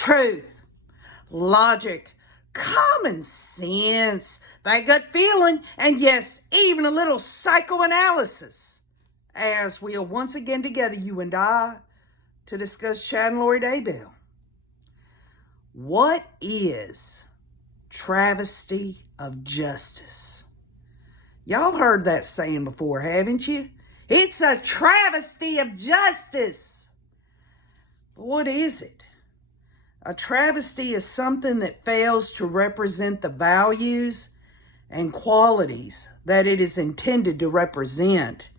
truth, logic, common sense, that gut feeling, and yes, even a little psychoanalysis. As we are once again together, you and I, to discuss Chad and Lori Daybell. What is travesty of justice? Y'all heard that saying before, haven't you? It's a travesty of justice. But what is it? A travesty is something that fails to represent the values and qualities that it is intended to represent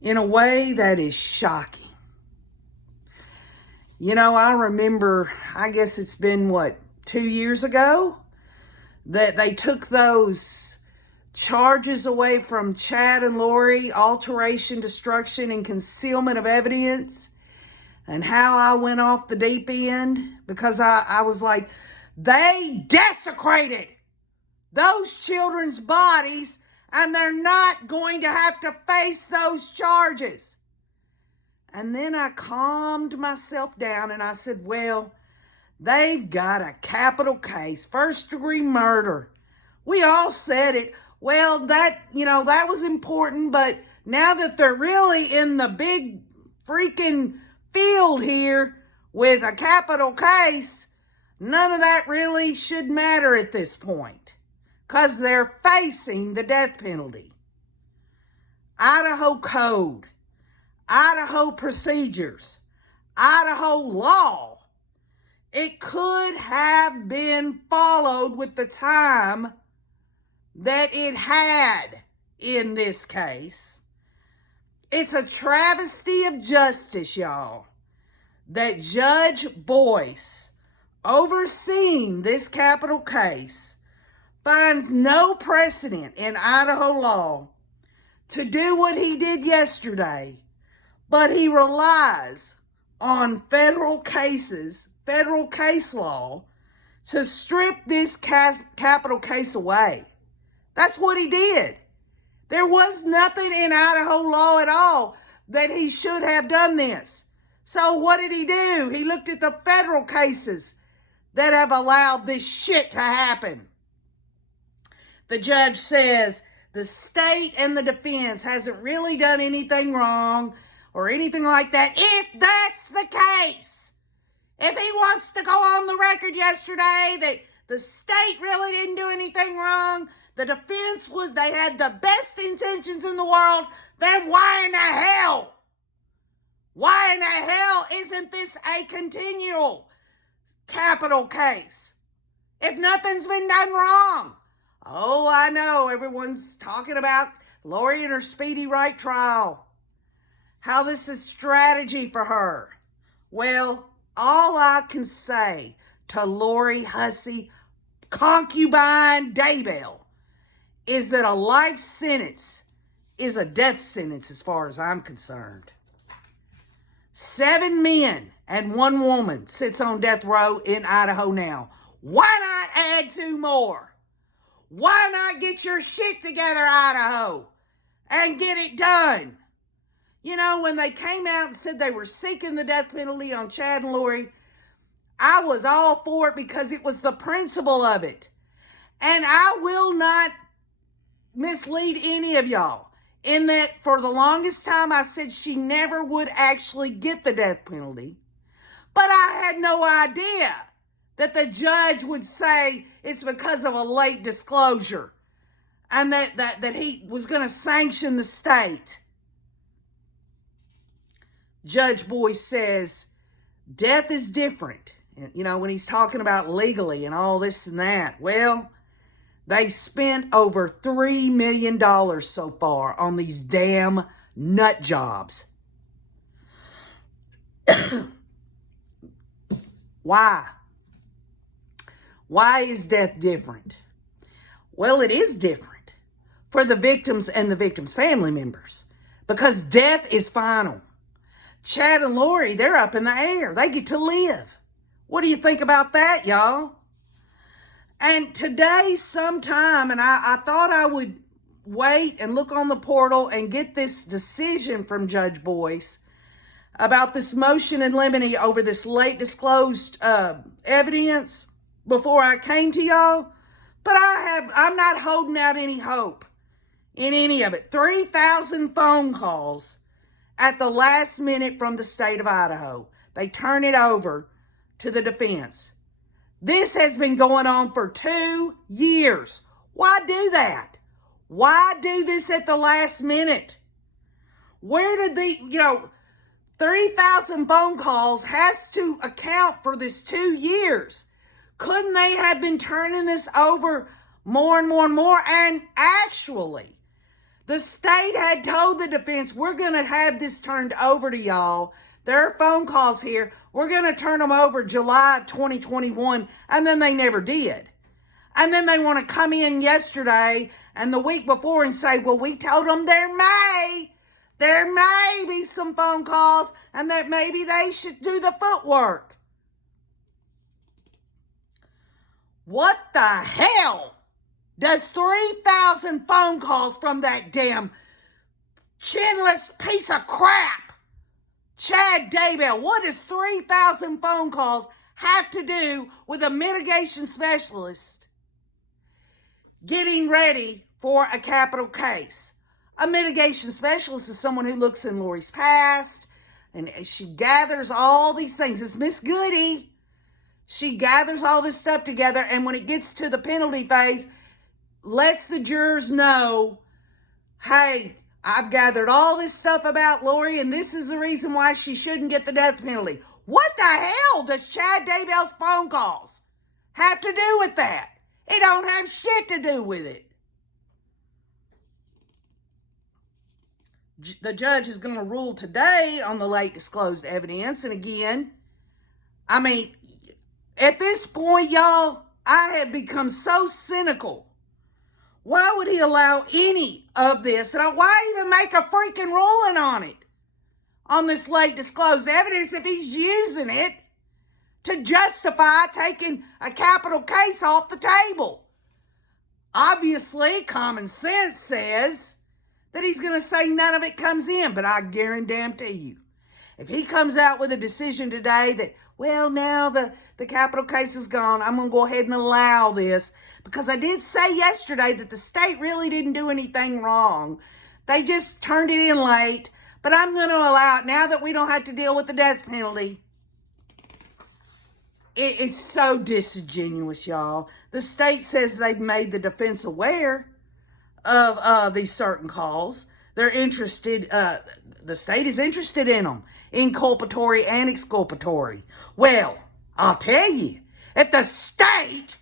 in a way that is shocking. You know, I remember, I guess it's been, 2 years ago, that they took those charges away from Chad and Lori, alteration, destruction, and concealment of evidence, and how I went off the deep end because I was like, they desecrated those children's bodies and they're not going to have to face those charges. And then I calmed myself down and I said, well, they've got a capital case, first-degree murder. We all said it. Well, that was important, but now that they're really in the big freaking field here with a capital case, none of that really should matter at this point because they're facing the death penalty. Idaho code, Idaho procedures, Idaho law. It could have been followed with the time that it had in this case. It's a travesty of justice, y'all, that Judge Boyce, overseeing this capital case, finds no precedent in Idaho law to do what he did yesterday, but he relies on federal cases, federal case law, to strip this capital case away. That's what he did. There was nothing in Idaho law at all that he should have done this. So what did he do? He looked at the federal cases that have allowed this shit to happen. The judge says the state and the defense hasn't really done anything wrong or anything like that. If that's the case, if he wants to go on the record yesterday that the state really didn't do anything wrong, the defense they had the best intentions in the world, then why in the hell isn't this a continual capital case? If nothing's been done wrong. Oh, I know, everyone's talking about Lori and her speedy right trial. How this is strategy for her. Well, all I can say to Lori Hussey, concubine Daybell, is that a life sentence is a death sentence as far as I'm concerned. 7 men and 1 woman sits on death row in Idaho now. Why not add 2 more? Why not get your shit together, Idaho, and get it done? You know, when they came out and said they were seeking the death penalty on Chad and Lori, I was all for it because it was the principle of it. And I will not mislead any of y'all in that for the longest time I said she never would actually get the death penalty. But I had no idea that the judge would say it's because of a late disclosure and that he was going to sanction the state. Judge Boyce says death is different. You know, when he's talking about legally and all this and that. Well, they've spent over $3 million so far on these damn nut jobs. Why? Why is death different? Well, it is different for the victims and the victims' family members because death is final. Chad and Lori, they're up in the air. They get to live. What do you think about that, y'all? And today sometime, and I thought I would wait and look on the portal and get this decision from Judge Boyce about this motion in limine over this late disclosed evidence before I came to y'all, but I'm not holding out any hope in any of it. 3,000 phone calls at the last minute from the state of Idaho. They turn it over to the defense. This has been going on for 2 years. Why do that? Why do this at the last minute? Where did 3,000 phone calls has to account for this 2 years? Couldn't they have been turning this over more and more and more? And actually, the state had told the defense, we're going to have this turned over to y'all. There are phone calls here. We're going to turn them over July of 2021. And then they never did. And then they want to come in yesterday and the week before and say, well, we told them there may be some phone calls and that maybe they should do the footwork. What the hell does 3,000 phone calls from that damn chinless piece of crap, Chad Daybell, what does 3,000 phone calls have to do with a mitigation specialist getting ready for a capital case? A mitigation specialist is someone who looks in Lori's past and she gathers all these things. It's Miss Goody. She gathers all this stuff together, and when it gets to the penalty phase, lets the jurors know, hey, I've gathered all this stuff about Lori, and this is the reason why she shouldn't get the death penalty. What the hell does Chad Daybell's phone calls have to do with that? It don't have shit to do with it. The judge is going to rule today on the late disclosed evidence, and again, I mean, at this point, y'all, I have become so cynical. Why would he allow any of this? And why even make a freaking ruling on it? On this late disclosed evidence if he's using it to justify taking a capital case off the table. Obviously, common sense says that he's going to say none of it comes in. But I guarantee you, if he comes out with a decision today that, well, now the capital case is gone, I'm going to go ahead and allow this. Because I did say yesterday that the state really didn't do anything wrong. They just turned it in late. But I'm going to allow it now that we don't have to deal with the death penalty. It's so disingenuous, y'all. The state says they've made the defense aware of these certain calls. They're interested, the state is interested in them. Inculpatory and exculpatory. Well, I'll tell you, if the state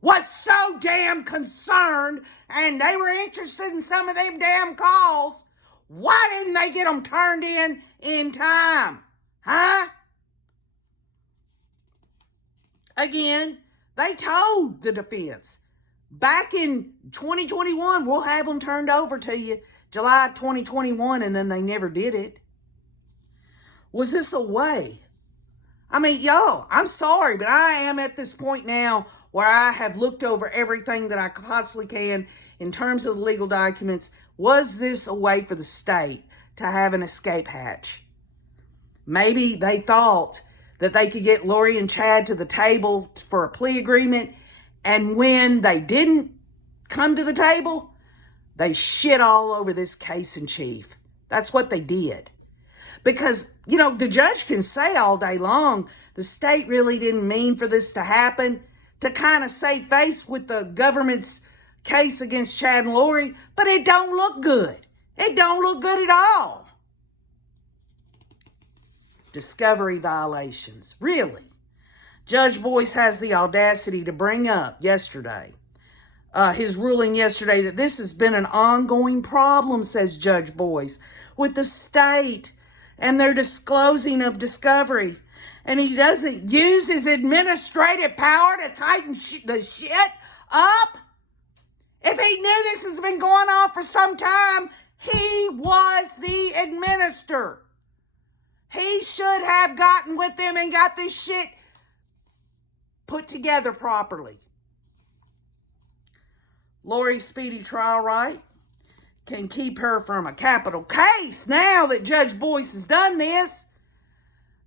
was so damn concerned and they were interested in some of them damn calls, why didn't they get them turned in time? Huh? Again, they told the defense back in 2021, we'll have them turned over to you July of 2021, and then they never did it. Was this a way? I mean, y'all, I'm sorry, but I am at this point now where I have looked over everything that I possibly can in terms of the legal documents. Was this a way for the state to have an escape hatch? Maybe they thought that they could get Lori and Chad to the table for a plea agreement, and when they didn't come to the table, they shit all over this case in chief. That's what they did. Because, the judge can say all day long, the state really didn't mean for this to happen, to kind of save face with the government's case against Chad and Lori, but it don't look good. It don't look good at all. Discovery violations. Really? Judge Boyce has the audacity to bring up yesterday, his ruling yesterday, that this has been an ongoing problem, says Judge Boyce, with the state and their disclosing of discovery. And he doesn't use his administrative power to tighten the shit up. If he knew this has been going on for some time, he was the administrator. He should have gotten with them and got this shit put together properly. Lori's speedy trial right can keep her from a capital case now that Judge Boyce has done this.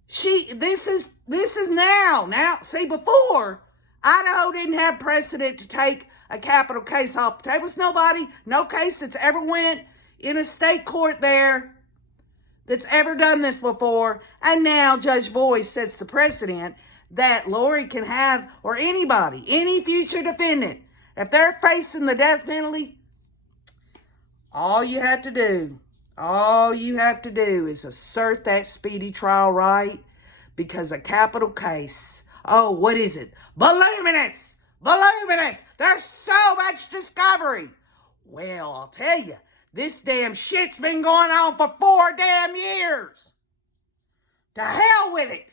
This is now. Now, see, before, Idaho didn't have precedent to take a capital case off the table. It's no case that's ever went in a state court there that's ever done this before. And now Judge Boyce sets the precedent that Lori can have, or anybody, any future defendant, if they're facing the death penalty, all you have to do is assert that speedy trial right, because a capital case, oh, what is it? Voluminous! There's so much discovery. Well, I'll tell you, this damn shit's been going on for 4 damn years. To hell with it.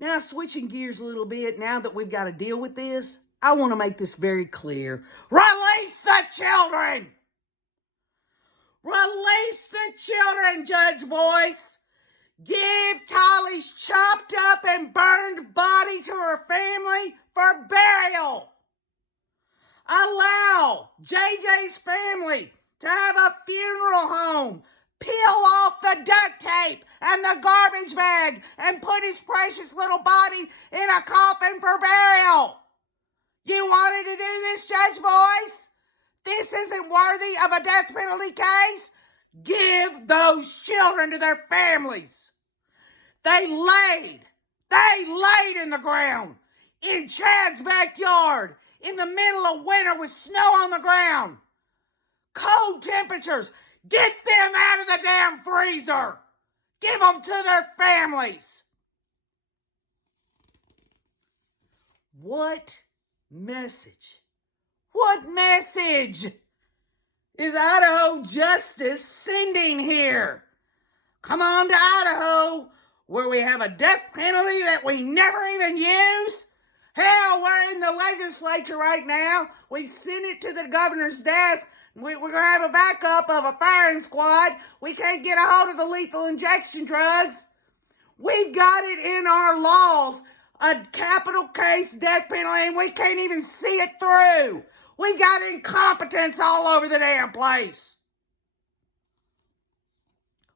Now, switching gears a little bit, now that we've got to deal with this, I want to make this very clear. Release the children! Release the children, Judge Boyce! Give Tolly's chopped up and burned body to her family for burial! Allow JJ's family to have a funeral home. Peel off the duct tape and the garbage bag and put his precious little body in a coffin for burial. You wanted to do this, Judge Boyce? This isn't worthy of a death penalty case. Give those children to their families. They laid in the ground in Chad's backyard in the middle of winter with snow on the ground. Cold temperatures. Get them out of the damn freezer. Give them to their families. What message is Idaho Justice sending here? Come on to Idaho, where we have a death penalty that we never even use. Hell, we're in the legislature right now. We sent it to the governor's desk. We're going to have a backup of a firing squad. We can't get a hold of the lethal injection drugs. We've got it in our laws, a capital case death penalty, and we can't even see it through. We've got incompetence all over the damn place.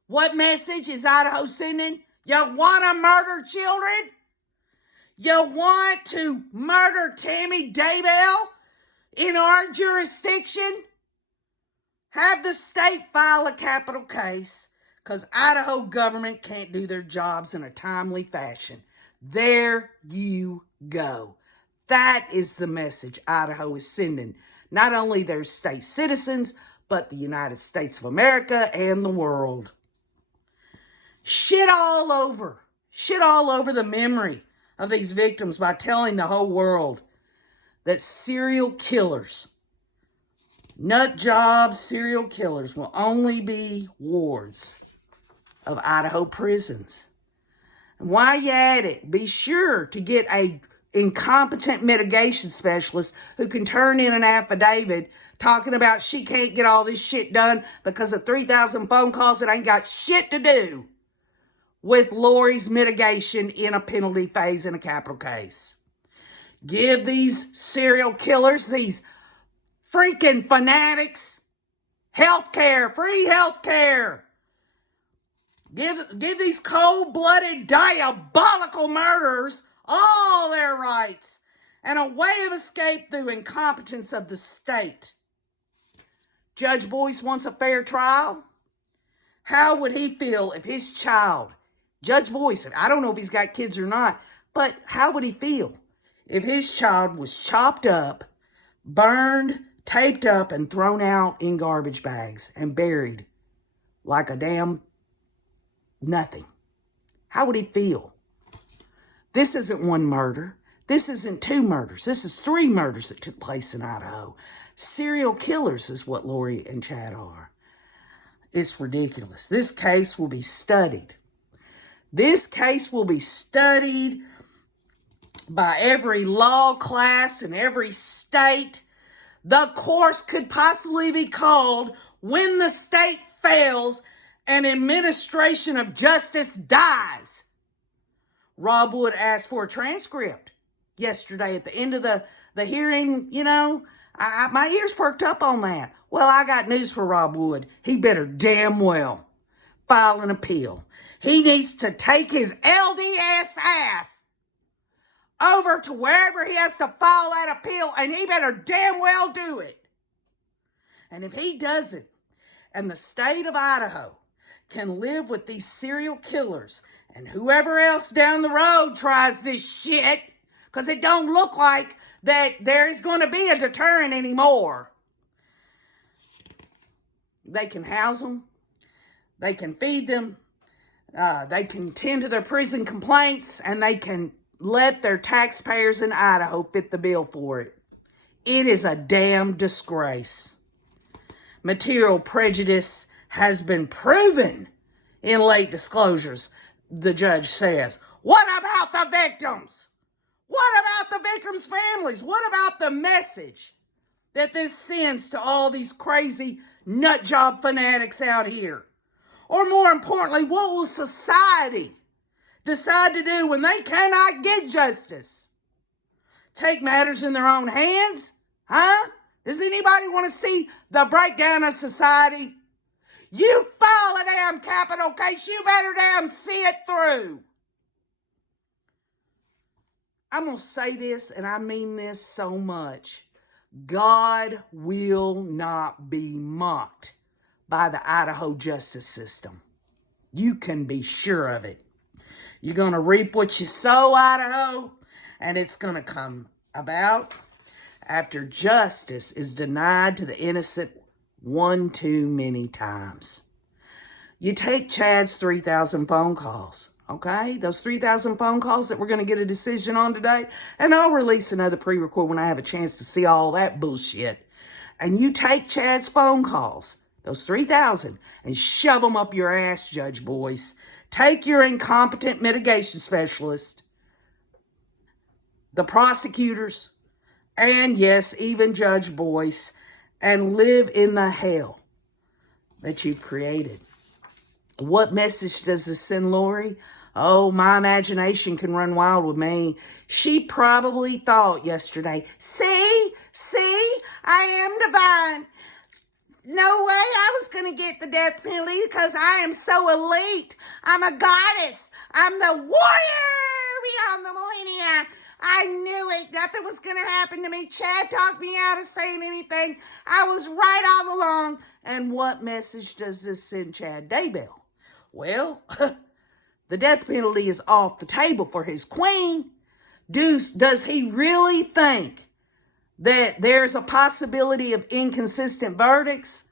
What message is Idaho sending? You want to murder children? You want to murder Tammy Daybell in our jurisdiction? Have the state file a capital case, because Idaho government can't do their jobs in a timely fashion. There you go. That is the message Idaho is sending. Not only their state citizens, but the United States of America and the world. Shit all over the memory of these victims by telling the whole world that serial killers, nut job serial killers, will only be wards of Idaho prisons. And while you're at it, be sure to get a incompetent mitigation specialist who can turn in an affidavit talking about she can't get all this shit done because of 3,000 phone calls that ain't got shit to do with Lori's mitigation in a penalty phase in a capital case. Give these serial killers, these freaking fanatics, healthcare, free healthcare. Give these cold-blooded, diabolical murderers all their rights and a way of escape through incompetence of the state. Judge Boyce wants a fair trial. How would he feel if his child, Judge Boyce, I don't know if he's got kids or not, but how would he feel if his child was chopped up, burned, taped up, and thrown out in garbage bags and buried like a damn nothing? How would he feel? This isn't one murder. This isn't 2 murders. This is 3 murders that took place in Idaho. Serial killers is what Lori and Chad are. It's ridiculous. This case will be studied. This case will be studied by every law class in every state. The course could possibly be called When the State Fails and Administration of Justice Dies. Rob Wood asked for a transcript yesterday at the end of the hearing, My ears perked up on that. Well, I got news for Rob Wood. He better damn well file an appeal. He needs to take his LDS ass over to wherever he has to file that appeal, and he better damn well do it. And if he doesn't, and the state of Idaho can live with these serial killers and whoever else down the road tries this shit, because it don't look like that there is going to be a deterrent anymore. They can house them. They can feed them. They can tend to their prison complaints, and they can let their taxpayers in Idaho fit the bill for it. It is a damn disgrace. Material prejudice has been proven in late disclosures, the judge says. What about the victims? What about the victims' families? What about the message that this sends to all these crazy nut job fanatics out here? Or more importantly, what will society decide to do when they cannot get justice? Take matters in their own hands? Huh? Does anybody want to see the breakdown of society? You file a damn capital case, you better damn see it through. I'm going to say this, and I mean this so much. God will not be mocked by the Idaho justice system. You can be sure of it. You're going to reap what you sow, Idaho, and it's going to come about after justice is denied to the innocent one too many times. You take Chad's 3,000 phone calls, okay? Those 3,000 phone calls that we're going to get a decision on today, and I'll release another pre-record when I have a chance to see all that bullshit. And you take Chad's phone calls, those 3,000, and shove them up your ass, Judge Boyce. Take your incompetent mitigation specialist, the prosecutors, and yes, even Judge Boyce, and live in the hell that you've created. What message does this send Lori? Oh, my imagination can run wild with me. She probably thought yesterday, see, I am divine. No way I was going to get the death penalty because I am so elite. I'm a goddess. I'm the warrior beyond the millennia. I knew it. Nothing was going to happen to me. Chad talked me out of saying anything. I was right all along. And what message does this send Chad Daybell? Well, the death penalty is off the table for his queen. Does he really think that there's a possibility of inconsistent verdicts?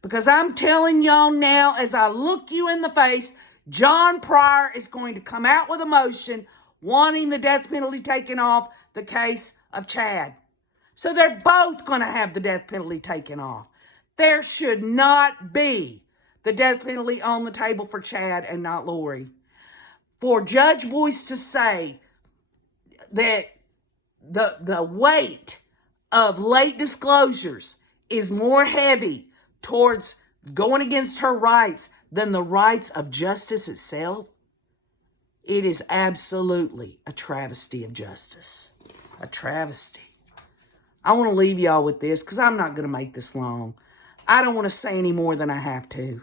Because I'm telling y'all now, as I look you in the face, John Pryor is going to come out with a motion wanting the death penalty taken off the case of Chad. So they're both going to have the death penalty taken off. There should not be the death penalty on the table for Chad and not Lori. For Judge Boyce to say that the weight of late disclosures is more heavy towards going against her rights than the rights of justice itself, it is absolutely a travesty of justice. A travesty. I want to leave y'all with this because I'm not going to make this long. I don't want to say any more than I have to.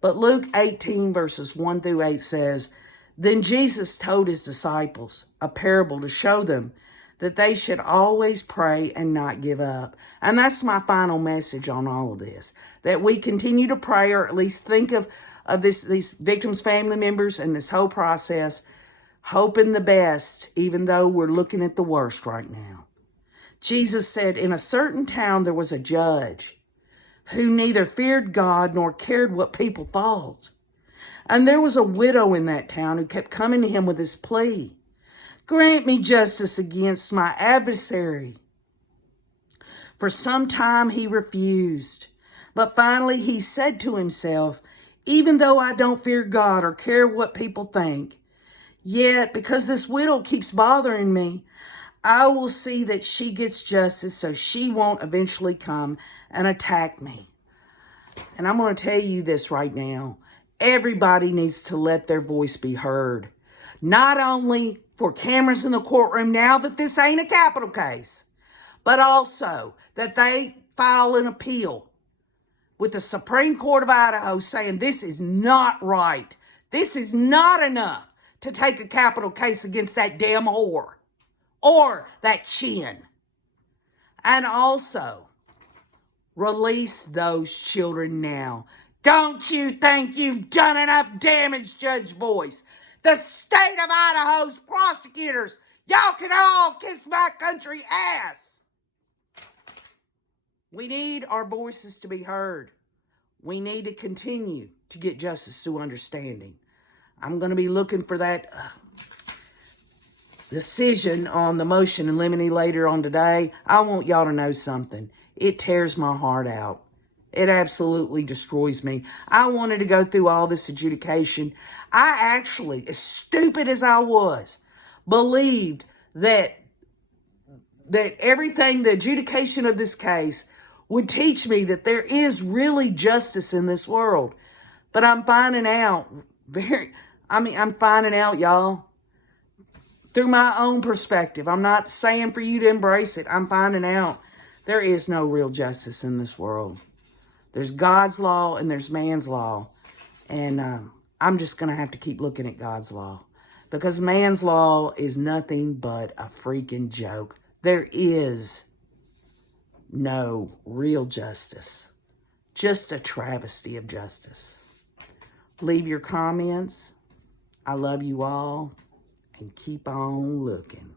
But Luke 18 verses 1 through 8 says, Then Jesus told his disciples a parable to show them that they should always pray and not give up. And that's my final message on all of this. That we continue to pray, or at least think of these victims' family members and this whole process, hoping the best, even though we're looking at the worst right now. Jesus said, In a certain town there was a judge who neither feared God nor cared what people thought. And there was a widow in that town who kept coming to him with this plea, Grant me justice against my adversary. For some time he refused, but finally he said to himself, Even though I don't fear God or care what people think, yet because this widow keeps bothering me, I will see that she gets justice so she won't eventually come and attack me. And I'm going to tell you this right now. Everybody needs to let their voice be heard. Not only for cameras in the courtroom now that this ain't a capital case, but also that they file an appeal with the Supreme Court of Idaho saying this is not right. This is not enough to take a capital case against that damn whore or that chin. And also, release those children now. Don't you think you've done enough damage, Judge Boyce? The state of Idaho's prosecutors, y'all can all kiss my country ass. We need our voices to be heard. We need to continue to get justice through understanding. I'm going to be looking for that decision on the motion in limine later on today. I want y'all to know something. It tears my heart out. It absolutely destroys me. I wanted to go through all this adjudication. I actually, as stupid as I was, believed that everything, the adjudication of this case, would teach me that there is really justice in this world. But I'm finding out, I'm finding out, y'all, through my own perspective. I'm not saying for you to embrace it. I'm finding out there is no real justice in this world. There's God's law and there's man's law. And I'm just going to have to keep looking at God's law. Because man's law is nothing but a freaking joke. There is no real justice. Just a travesty of justice. Leave your comments. I love you all. And keep on looking.